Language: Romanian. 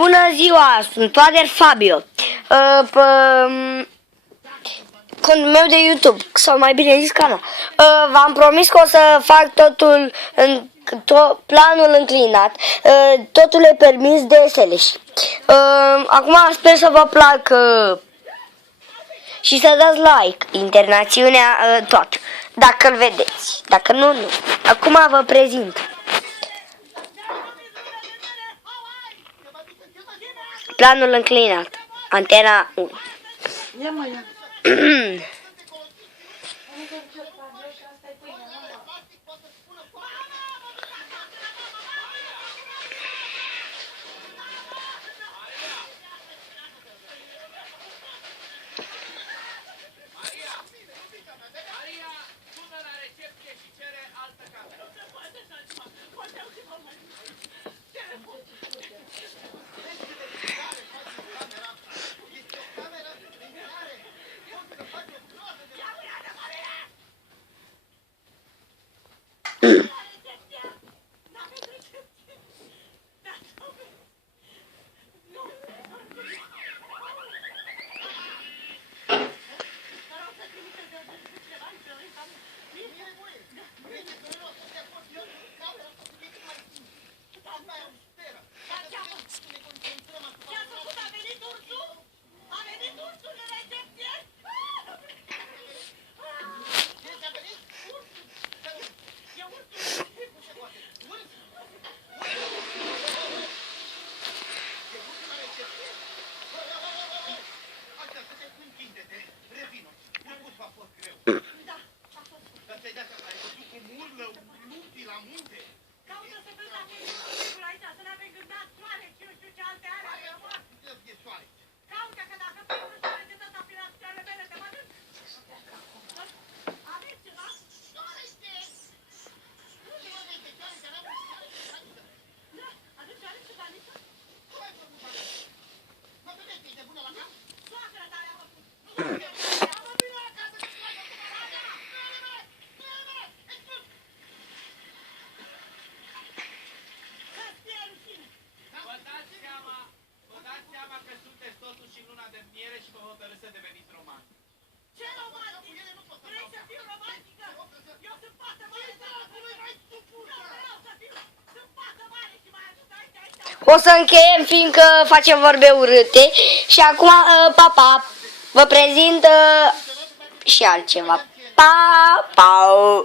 Bună ziua, sunt Father Fabio. Contul meu de YouTube, sau mai bine zis canal. V-am promis că o să fac totul planul înclinat. Totul e permis de Seleș. Acum sper să vă placă și să dați like, internațiunea, tot. Dacă îl vedeți. Dacă nu, nu. Acum vă prezint. Planul înclinat. Antena 1. Ia mă, ia. O să încheiem, fiindcă facem vorbe urâte. Și acum, pa. Vă prezint și altceva. Pa.